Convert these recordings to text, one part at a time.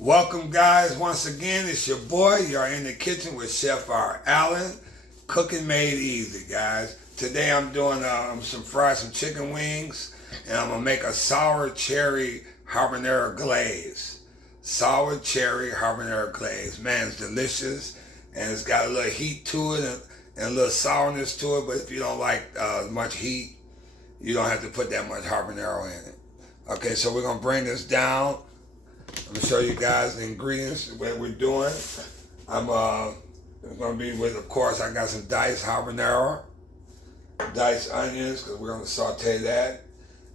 Welcome guys, once again, it's your boy. You're in the kitchen with Chef R. Allen. Cooking made easy, guys. Today I'm doing some chicken wings, and I'm gonna make a sour cherry habanero glaze. Sour cherry habanero glaze. Man, it's delicious, and it's got a little heat to it and a little sourness to it, but if you don't like much heat, you don't have to put that much habanero in it. Okay, so we're gonna bring this down. I'm gonna show you guys the ingredients, what we're doing. It's gonna be with, of course, I got some diced habanero, diced onions, because we're gonna saute that.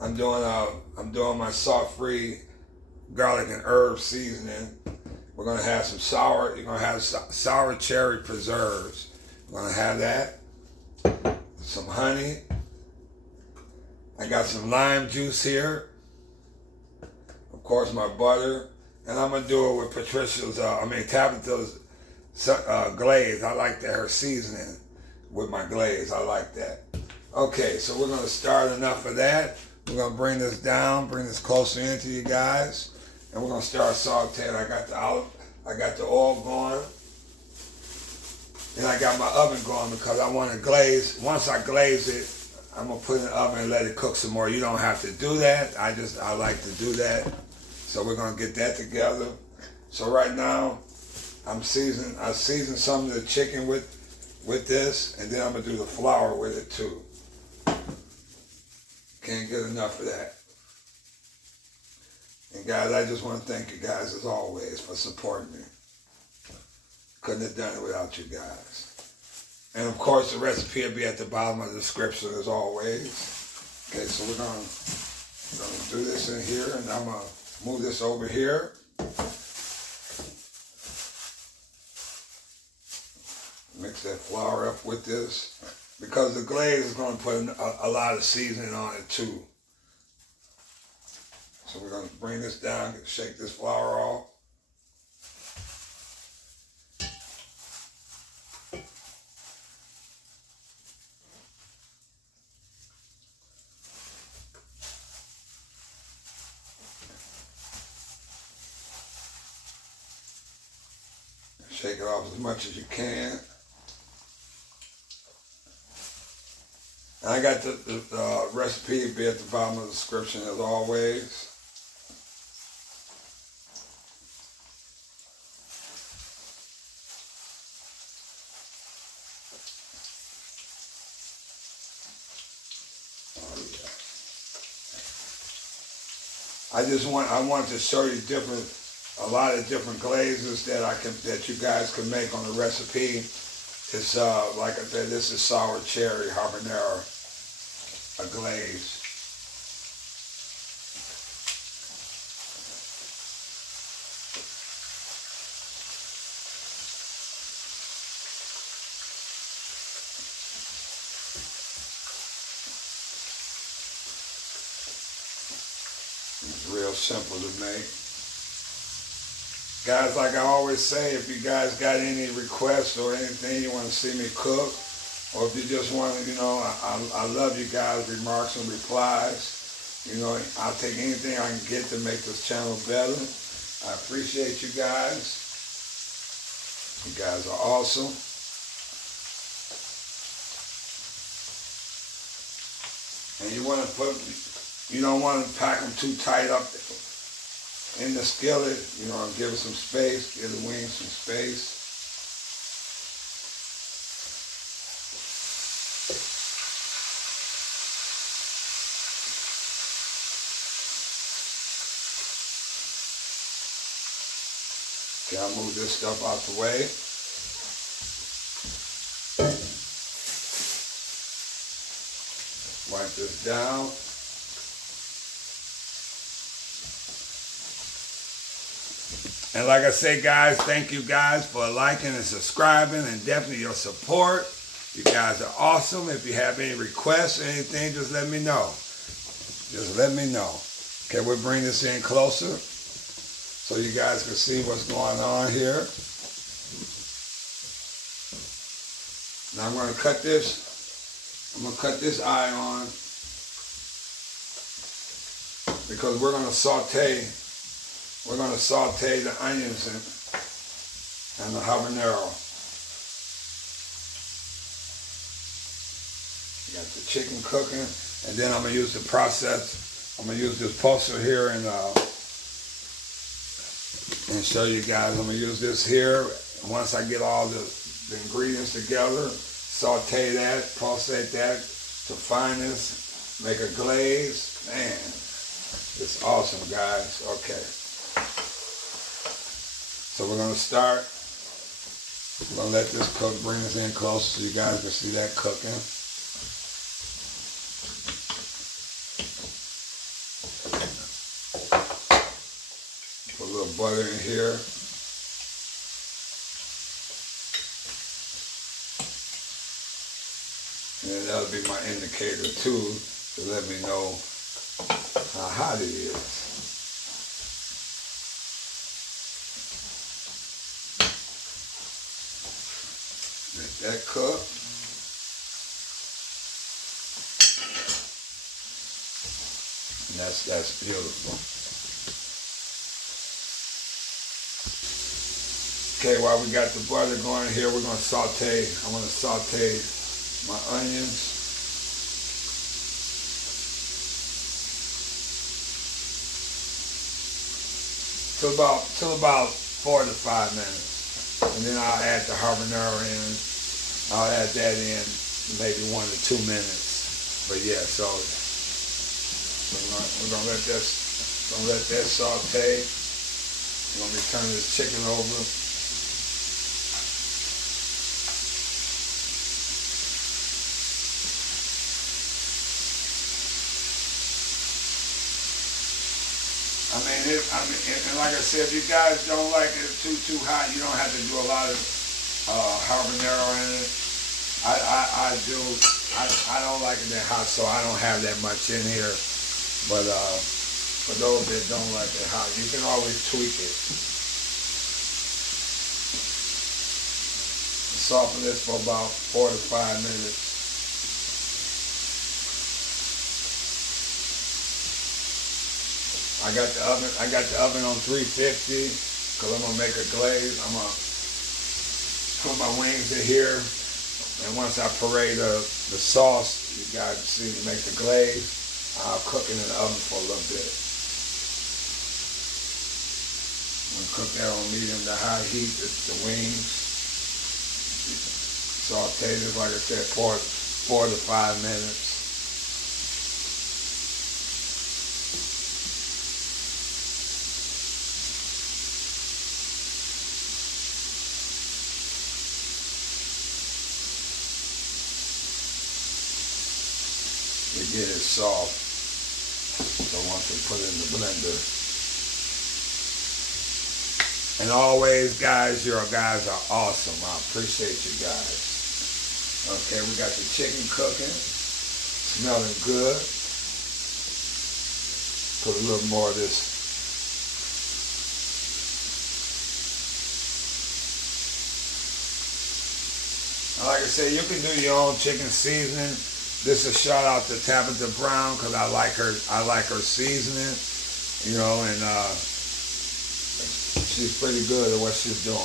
I'm doing my salt-free garlic and herb seasoning. We're gonna have some you're gonna have sour cherry preserves. We're gonna have that. Some honey. I got some lime juice here. Of course, my butter, and I'm gonna do it with Tabitha's glaze. I like that, her seasoning with my glaze. I like that. Okay, so we're gonna start enough of that. We're gonna bring this down, bring this closer into you guys, and we're gonna start sauteing. I got the oil going, and I got my oven going because I want to glaze. Once I glaze it, I'm gonna put it in the oven and let it cook some more. You don't have to do that. I like to do that. So we're gonna get that together. So right now, I seasoned some of the chicken with this, and then I'm gonna do the flour with it too. Can't get enough of that. And guys, I just want to thank you guys as always for supporting me. Couldn't have done it without you guys. And of course, the recipe will be at the bottom of the description as always. Okay, so we're gonna do this in here, and I'm gonna move this over here. Mix that flour up with this, because the glaze is gonna put a lot of seasoning on it too. So we're gonna bring this down, shake this flour off. Shake it off as much as you can. And I got the recipe to be at the bottom of the description as always. I want to show you a lot of different glazes that you guys can make on the recipe. It's like I said, this is sour cherry habanero, a glaze. It's real simple to make. Guys, like I always say, if you guys got any requests or anything you want to see me cook, or if you just want to, I love you guys' remarks and replies. I'll take anything I can get to make this channel better. I appreciate you guys. You guys are awesome. And you don't want to pack them too tight up in the skillet, give it some space, give the wings some space. Okay, I'll move this stuff out the way. Wipe this down. And like I say, guys, thank you guys for liking and subscribing, and definitely your support. You guys are awesome. If you have any requests or anything, just let me know. Just let me know. Okay, we'll bring this in closer so you guys can see what's going on here. Now I'm going to cut this. I'm going to cut this eye on, because we're going to saute we're gonna saute the onions and the habanero. Got the chicken cooking, and then I'm gonna use the process. I'm gonna use this pulser here and show you guys. I'm gonna use this here. Once I get all the ingredients together, saute that, pulsate that to fineness, make a glaze. Man, it's awesome, guys. Okay. So we're gonna start. We're gonna let this cook, bring this in closer so you guys can see that cooking. Put a little butter in here. And that'll be my indicator too, to let me know how hot it is. Let that cook. And that's beautiful. Okay, while we got the butter going here, we're gonna saute. I wanna saute my onions. Till about 4 to 5 minutes. And then I'll add the habanero in. I'll add that in maybe 1 to 2 minutes. But yeah, so we're gonna let that saute. Let me turn this chicken over. And like I said, if you guys don't like it too hot, you don't have to do a lot of habanero in it. I do. I don't like it that hot, so I don't have that much in here. But for those that don't like it hot, you can always tweak it. Soften this for about 4 to 5 minutes. I got the oven on 350 because I'm gonna make a glaze. I'm gonna put my wings in here, and once I puree the sauce, you guys see me make the glaze. I'll cook it in the oven for a little bit. I'm gonna cook that on medium to high heat. The wings. Saute this, like I said, 4 to 5 minutes. To get it soft, so once we put it in the blender. And always, guys, your guys are awesome. I appreciate you guys. Okay, we got the chicken cooking, smelling good. Put a little more of this. And like I said, you can do your own chicken seasoning. This is a shout out to Tabitha Brown because I like her seasoning, you know, and she's pretty good at what she's doing.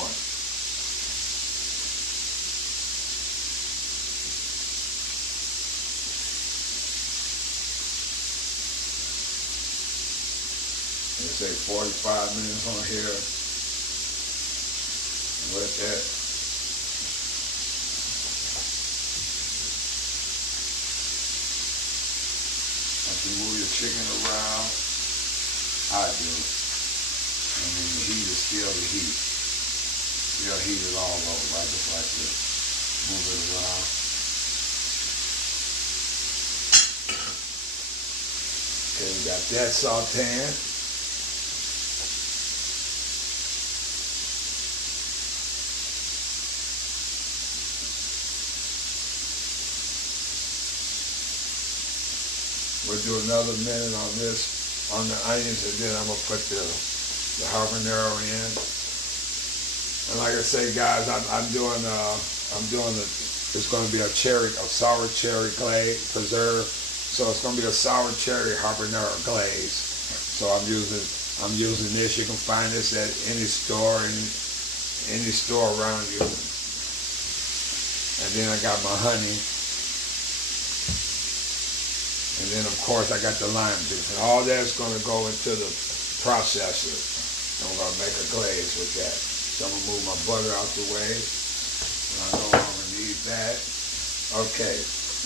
They say 45 minutes on here. Let that. You move your chicken around. I do. I mean, the heat is still the heat. Still heated all over. I just like to move it around. Okay, we got that sauteing. We'll do another minute on this, on the onions, and then I'm gonna put the habanero in. And like I say, guys, it's gonna be a sour cherry glaze preserve. So it's gonna be a sour cherry habanero glaze. So I'm using I'm using this. You can find this at any store, any store around you. And then I got my honey. And then of course I got the lime juice. And all that's going to go into the processor. I'm going to make a glaze with that. So I'm going to move my butter out the way. I no longer need that. Okay.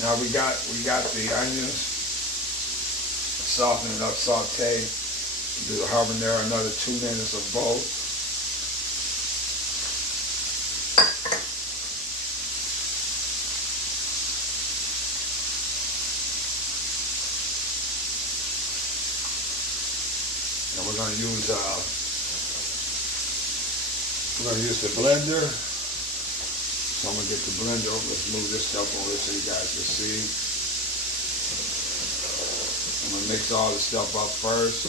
Now we got the onions. Soften it up, saute. Do the habanero, another 2 minutes of both. And we're going to use the blender. So I'm going to get the blender over. Let's move this stuff over so you guys can see. I'm going to mix all the stuff up first.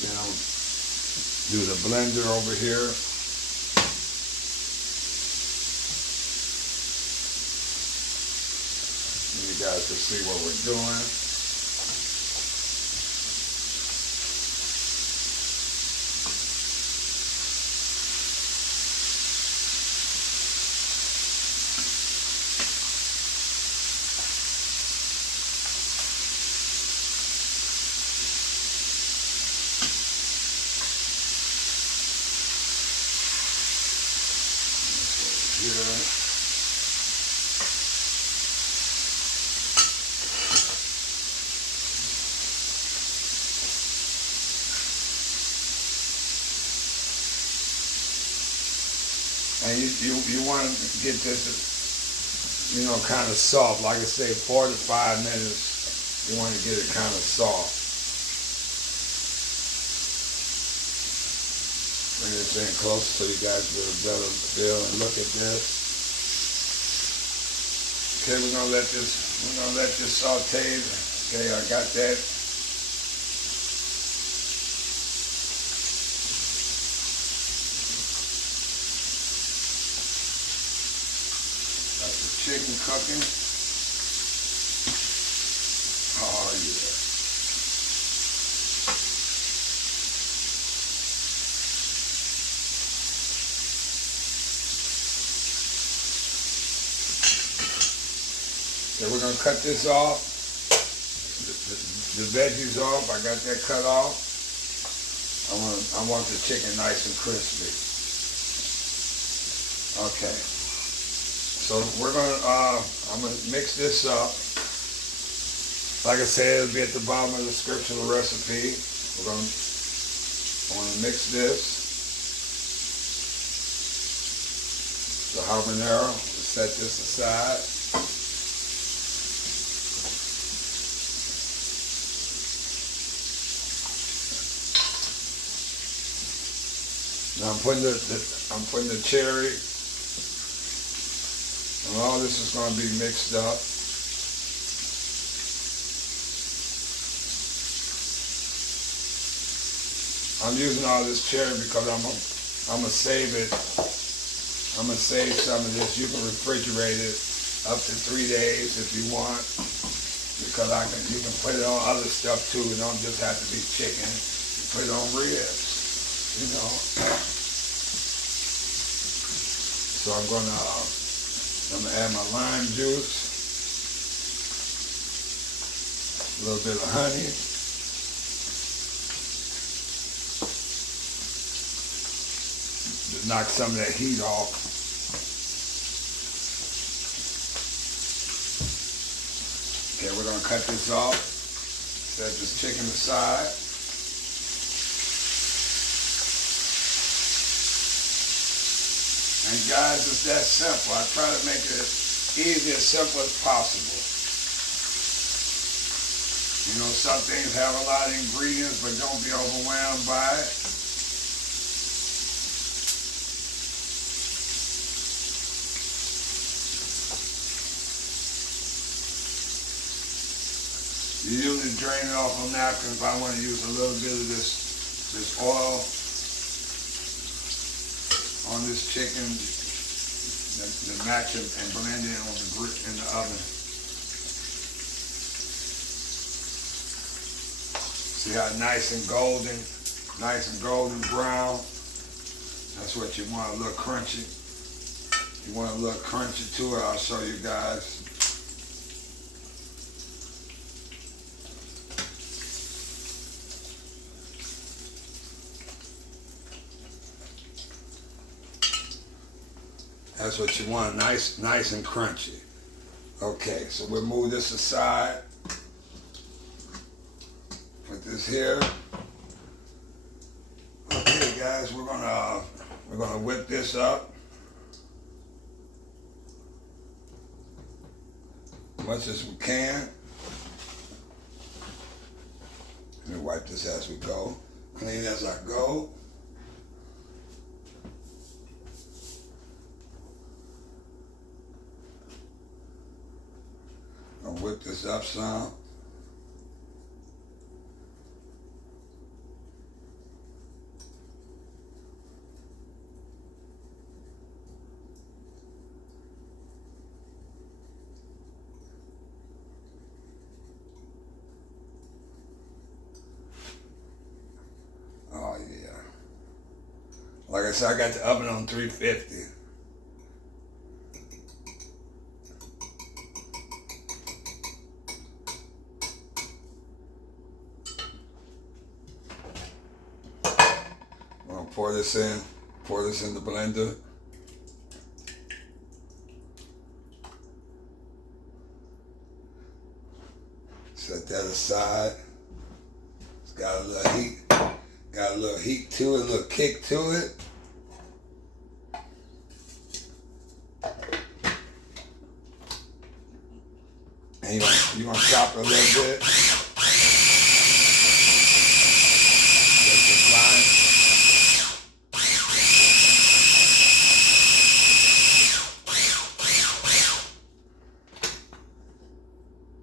Then I'm going to do the blender over here. And you guys can see what we're doing. Here. And you want to get this, kind of soft. Like I say, 4 to 5 minutes. You want to get it kind of soft. Bring this in closer so you guys get a better feel and look at this. Okay, we're gonna let this saute. Okay, I got that. Got the chicken cooking. Oh yeah. So we're going to cut this off, the veggies off. I got that cut off. I want the chicken nice and crispy. Okay. So we're going to, I'm going to mix this up. Like I said, it'll be at the bottom of the description of the recipe. I want to mix this. The habanero, we'll set this aside. Now I'm putting the cherry, and all this is going to be mixed up. I'm using all this cherry because I'm gonna save it. I'm gonna save some of this. You can refrigerate it up to 3 days if you want, because you can put it on other stuff too. It don't just have to be chicken. You put it on ribs. So I'm gonna add my lime juice, a little bit of honey, to knock some of that heat off. Okay, we're gonna cut this off, set this chicken aside. And guys, it's that simple. I try to make it as easy, as simple as possible. Some things have a lot of ingredients, but don't be overwhelmed by it. You usually drain it off on napkins, but I want to use a little bit of this oil on this chicken to match it and blend it on in the oven. See how nice and golden nice and golden brown. That's what you want, a little crunchy. You want a little crunchy to it, I'll show you guys. That's what you want, nice and crunchy. Okay, so we'll move this aside. Put this here. Okay, guys, we're gonna whip this up as much as we can. Let me wipe this as we go. Clean as I go. I'll whip this up some. Oh yeah. Like I said, I got the oven on 350. Pour this in the blender. Set that aside. It's got a little heat to it, a little kick to it. And you want to chop it a little bit.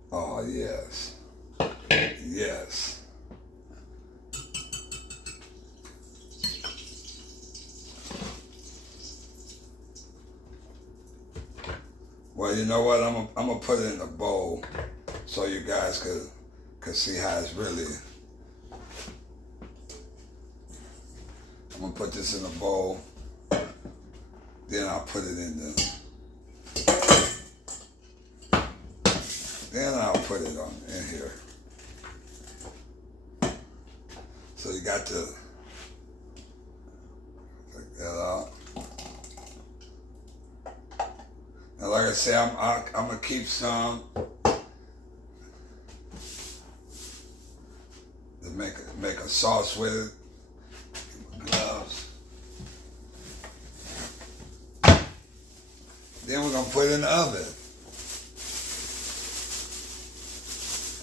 Oh, yes. Yes. Well, you know what? I'm gonna put it in a bowl so you guys could see how it's really. I'm gonna put this in a bowl. Then I'll put it in the. Then I'll put it in here. So you got to take that out. Now, like I say, I'm gonna keep some to make a sauce with it. Gloves. Then we're gonna put it in the oven.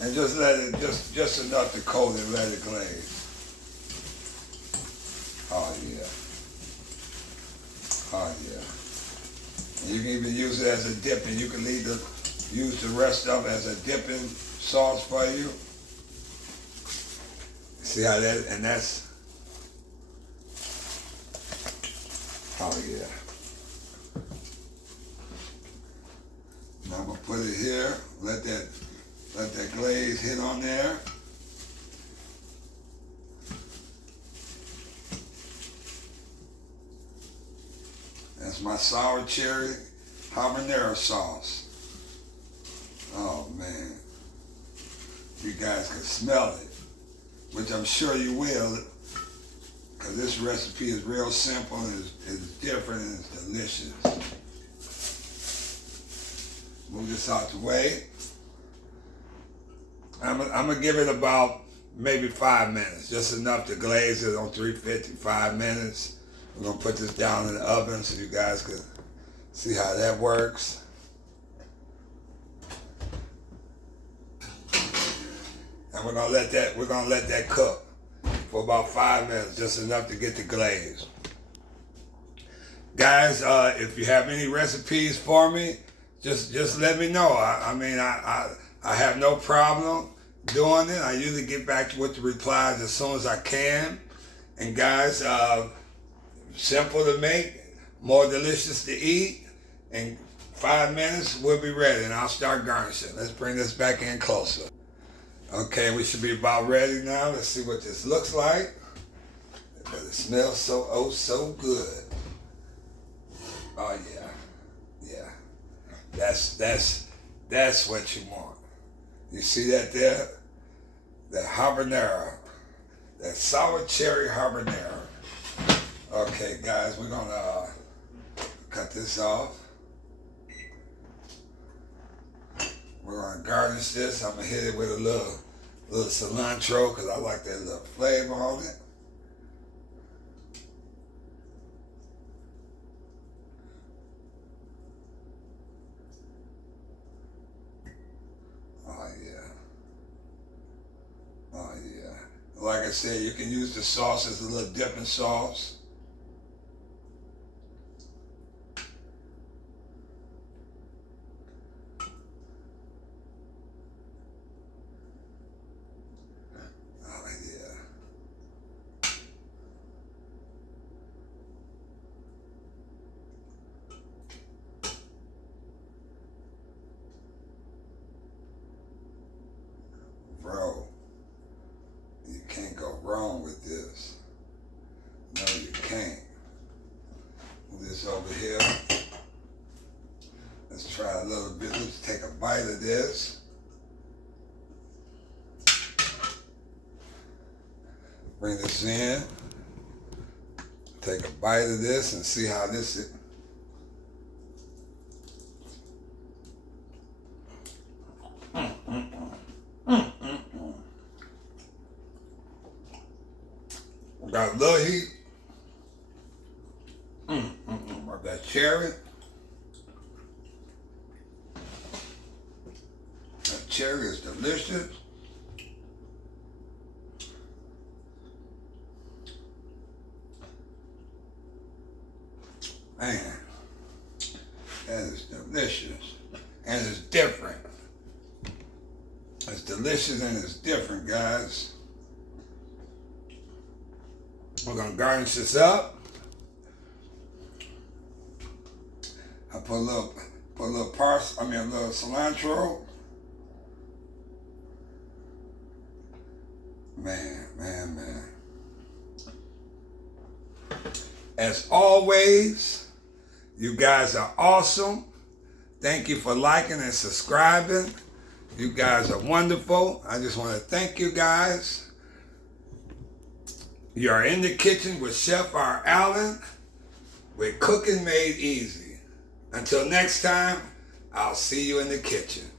And just let it, just enough to coat it, let it glaze. Oh yeah. Oh yeah. And you can even use it as a dipping. You can use the rest of it as a dipping sauce for you. See how that, and that's, oh yeah. Now I'm gonna put it here, let that glaze hit on there. That's my sour cherry habanero sauce. Oh man, you guys can smell it, which I'm sure you will, because this recipe is real simple and it's different and it's delicious. Move this out the way. I'm gonna give it about maybe 5 minutes, just enough to glaze it on 350, 5 minutes. We're gonna put this down in the oven so you guys can see how that works. And we're gonna let that cook for about 5 minutes, just enough to get the glaze. Guys, if you have any recipes for me, just let me know. I have no problem doing it. I usually get back with the replies as soon as I can. And guys, simple to make, more delicious to eat. In 5 minutes, we'll be ready, and I'll start garnishing. Let's bring this back in closer. Okay, we should be about ready now. Let's see what this looks like. But it smells so, oh, so good. Oh yeah, yeah. That's what you want. You see that there? The habanero, that sour cherry habanero. Okay, guys, we're gonna cut this off. We're gonna garnish this. I'm gonna hit it with a little cilantro because I like that little flavor on it. Oh yeah. Oh yeah. Like I said, you can use the sauce as a little dipping sauce. Bro, you can't go wrong with this. No, you can't. Move this over here. Let's try a little bit. Let's take a bite of this. Bring this in. Take a bite of this and see how this is. Got a little heat. About that cherry. That cherry is delicious. Man, that is delicious. And it's different. It's delicious and it's different, guys. We're gonna garnish this up. I put a little a little cilantro. Man. As always, you guys are awesome. Thank you for liking and subscribing. You guys are wonderful. I just want to thank you guys. You are in the kitchen with Chef R. Allen with Cooking Made Easy. Until next time, I'll see you in the kitchen.